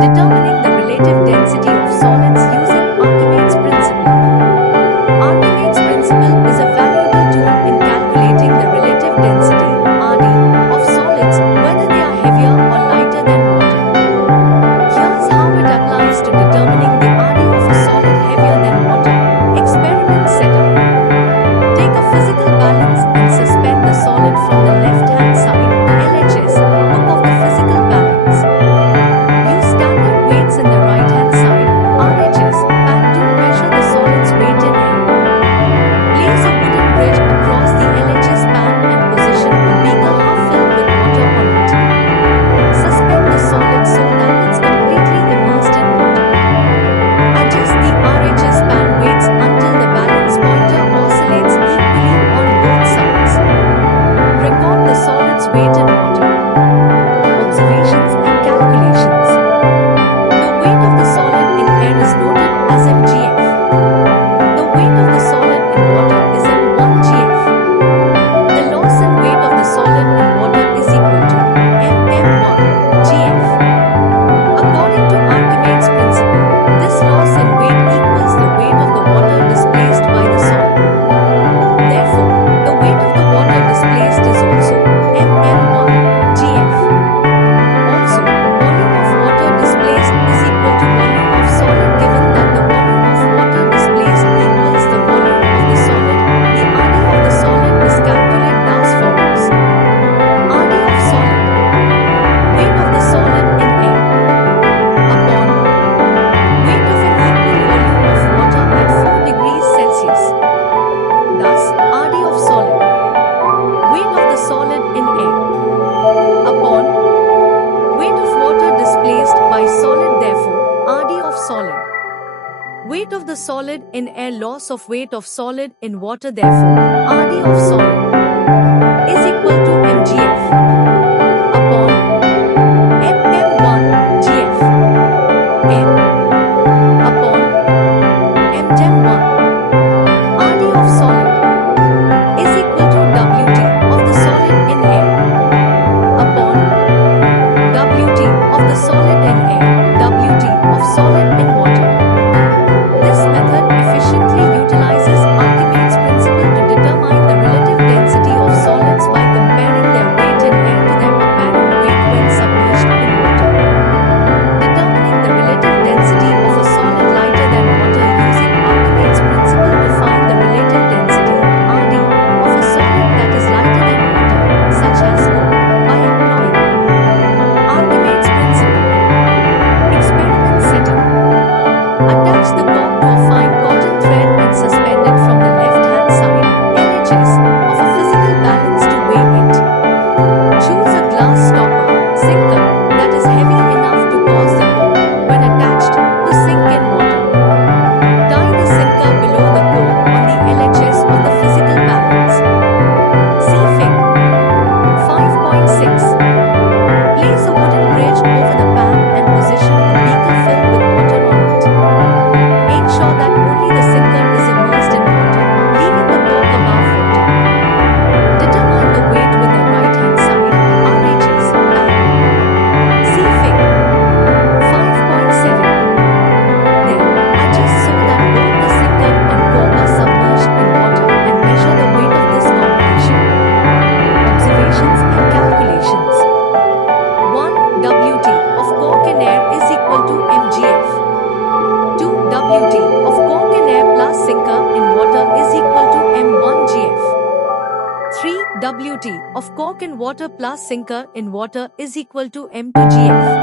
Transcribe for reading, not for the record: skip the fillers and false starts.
Determining the relative density of solids using Archimedes' principle. Archimedes' principle is a valuable tool in calculating the relative density (RD) of solids, whether they are heavier or lighter than water. Here's how it applies to determining the RD of a solid heavier than water. Experiment setup. Take a physical balance and suspend the solid from the left-hand side (LHS) hook of the physical balance. Use standard weights in the right-hand side (RHS) pan to measure the solid's weight in air. Place a wooden bridge across the LHS pan and position a beaker half filled with water on it. Suspend the solid so that it's completely immersed in water. Adjust the RHS pan weights until the balance pointer oscillates equally on both sides. Record the solid's weight in water. Observations and calculations. The weight of the solid in air is noted as mgf. The weight of the solid in water is m1gf. The loss in weight of the solid in water is equal to m1gf. According to Archimedes' principle, this loss in weight equals the weight of the water displaced by the solid. Therefore, the weight of the water displaced is also m1gf. Also, volume of water displaced is equal to volume of solid. Given that the volume of water displaced equals the volume of the solid, the RD of the solid is calculated as follows. RD of solid. Weight of the solid in air upon weight of an equal volume of water at 4 degrees Celsius. Thus, RD of solid. Weight of the solid in air upon weight of water displaced by solid. Therefore, RD of solid. Weight of the solid in air, loss of weight of solid in water. Therefore, RD of solid is equal to mgf upon m1gf. M upon m1. RD of solid is equal to Wt of the solid in air upon Wt of the solid in air, Wt of solid in water. This method efficiently utilizes Archimedes' principle to determine the relative density of solids by comparing their weight in air to their apparent weight when submerged in water. Determining the relative density of a solid lighter than water using Archimedes' principle to find the relative density (RD) of a solid that is lighter than water, such as Coke, by employing Archimedes' principle. Experiment setup. Attach the cork to a fine cotton thread and suspend it from the left-hand side (LHS) of a physical balance to weigh it. Choose a glass stopper sinker that is heavy enough to cause the cork, when attached, to sink in water. Tie the sinker below the cork on the LHS of the physical balance. See Fig. 5.6. Place a wooden bridge over the pan and position a beaker filled with water on it. Ensure that only the sinker is immersed in water, leaving the cork above water. Determine the weight with the right-hand side RHS pan. See Fig. 5.7. Then, adjust so that both the sinker and cork are submerged in water and measure the weight of this combination. Observations and calculations. 1. Wt of cork in air is equal to mgf. 2. Wt of cork in air plus sinker in water is equal to m1gf. 3. Wt of cork in water plus sinker in water is equal to m2gf.